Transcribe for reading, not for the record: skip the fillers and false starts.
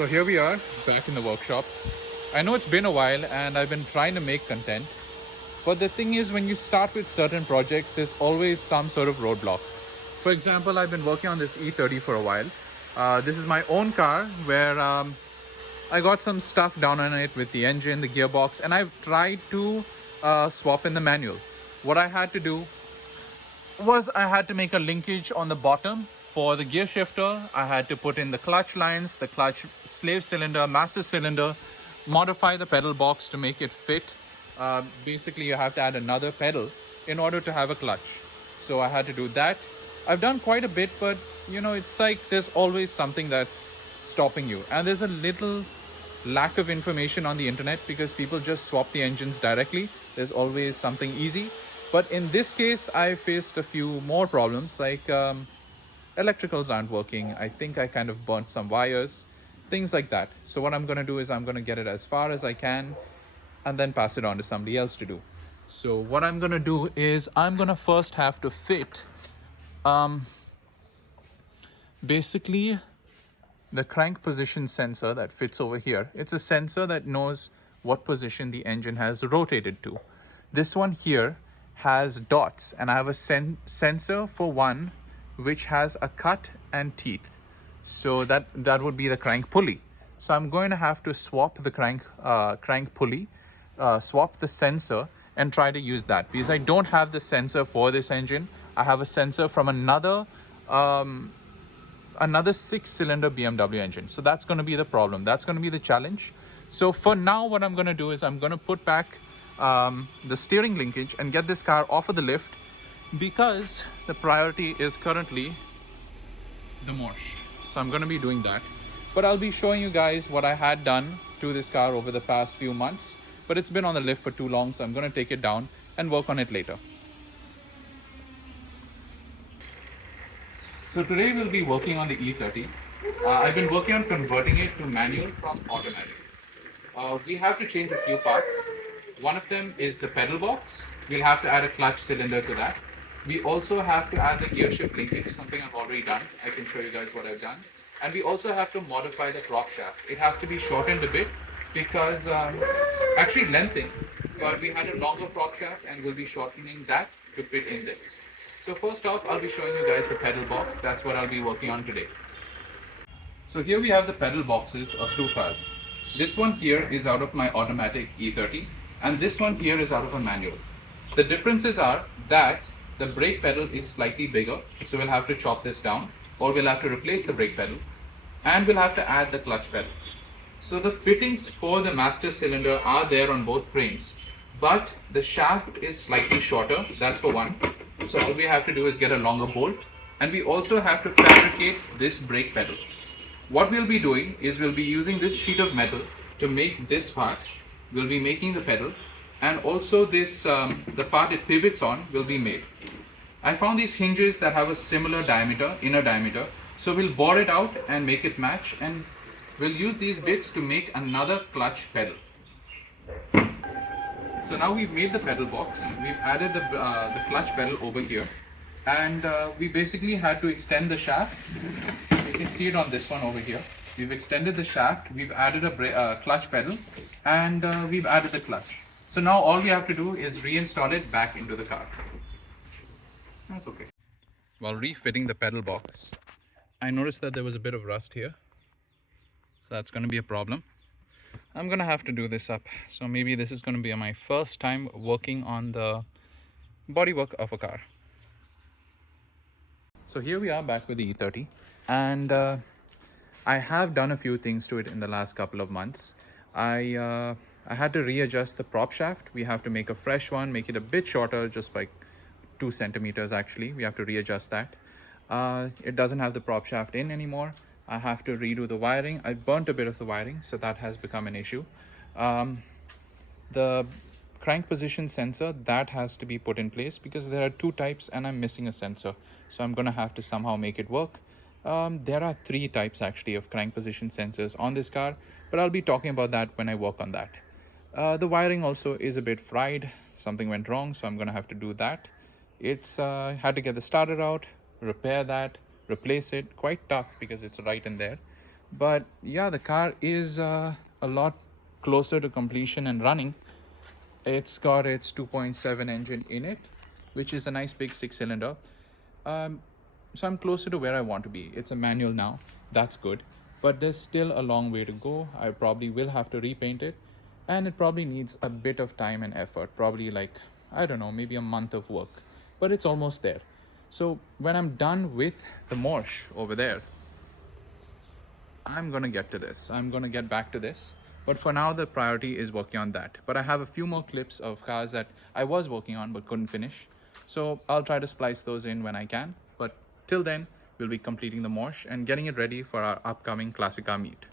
So here we are back in the workshop. I know it's been a while and I've been trying to make content, but the thing is, when you start with certain projects, there's always some sort of roadblock. For example, I've been working on this E30 for a while. This is my own car where I got some stuff down on it with the engine, the gearbox, and I've tried to swap in the manual. What I had to do was I had to make a linkage on the bottom for the gear shifter. I had to put in the clutch lines, the clutch slave cylinder, master cylinder, modify the pedal box to make it fit. Basically, you have to add another pedal in order to have a clutch. So I had to do that. I've done quite a bit, but it's like there's always something that's stopping you. And there's a little lack of information on the internet because people just swap the engines directly. There's always something easy. But in this case, I faced a few more problems like electricals aren't working. I think I kind of burnt some wires, things like that. So what I'm going to do is I'm going to get it as far as I can and then pass it on to somebody else to do. So what I'm going to do is I'm going to first have to fit basically the crank position sensor that fits over here. It's a sensor that knows what position the engine has rotated to. This one here has dots, and I have a sensor for one which has a cut and teeth. So that would be the crank pulley. So I'm going to have to swap the crank pulley, swap the sensor, and try to use that because I don't have the sensor for this engine. I have a sensor from another 6-cylinder BMW engine. So that's going to be the problem. That's going to be the challenge. So for now, what I'm going to do is I'm going to put back the steering linkage and get this car off of the lift because the priority is currently the Morsch. So I'm going to be doing that. But I'll be showing you guys what I had done to this car over the past few months. But it's been on the lift for too long, so I'm going to take it down and work on it later. So today we'll be working on the E30. I've been working on converting it to manual from automatic. We have to change a few parts. One of them is the pedal box. We'll have to add a clutch cylinder to that. We also have to add the gear shift linkage, something I've already done. I can show you guys what I've done. And we also have to modify the prop shaft. It has to be shortened a bit because, actually lengthened, but we had a longer prop shaft and we'll be shortening that to fit in this. So first off, I'll be showing you guys the pedal box. That's what I'll be working on today. So here we have the pedal boxes of two cars. This one here is out of my automatic E30 and this one here is out of a manual. The differences are that the brake pedal is slightly bigger, so we'll have to chop this down, or we'll have to replace the brake pedal, and we'll have to add the clutch pedal. So the fittings for the master cylinder are there on both frames, but the shaft is slightly shorter, that's for one. So all we have to do is get a longer bolt, and we also have to fabricate this brake pedal. What we'll be doing is we'll be using this sheet of metal to make this part. We'll be making the pedal, and also this the part it pivots on will be made. I found these hinges that have a similar diameter, inner diameter, so we'll bore it out and make it match, and we'll use these bits to make another clutch pedal. So now we've made the pedal box, we've added the clutch pedal over here, and we basically had to extend the shaft. You can see it on this one over here. We've extended the shaft, we've added a clutch pedal, and we've added the clutch. So now all we have to do is reinstall it back into the car. That's okay. While refitting the pedal box, I noticed that there was a bit of rust here. So that's going to be a problem. I'm going to have to do this up. So maybe this is going to be my first time working on the bodywork of a car. So here we are back with the E30, and I have done a few things to it in the last couple of months. I had to readjust the prop shaft. We have to make a fresh one, make it a bit shorter, just by 2 centimeters actually. We have to readjust that. It doesn't have the prop shaft in anymore. I have to redo the wiring. I burnt a bit of the wiring, so that has become an issue. The crank position sensor, that has to be put in place because there are 2 types and I'm missing a sensor. So I'm going to have to somehow make it work. There are 3 types actually of crank position sensors on this car, but I'll be talking about that when I work on that. The wiring also is a bit fried. Something went wrong, so I'm going to have to do that. It's had to get the starter out, repair that, replace it. Quite tough because it's right in there. But yeah, the car is a lot closer to completion and running. It's got its 2.7 engine in it, which is a nice big six cylinder. Um, so I'm closer to where I want to be. It's a manual now. That's good. But there's still a long way to go. I probably will have to repaint it. And it probably needs a bit of time and effort. Probably like, I don't know, maybe a month of work. But it's almost there. So when I'm done with the Morsch over there, I'm gonna get to this. I'm gonna get back to this. But for now, the priority is working on that. But I have a few more clips of cars that I was working on but couldn't finish. So I'll try to splice those in when I can. But till then, we'll be completing the Mosh and getting it ready for our upcoming Classic Car meet.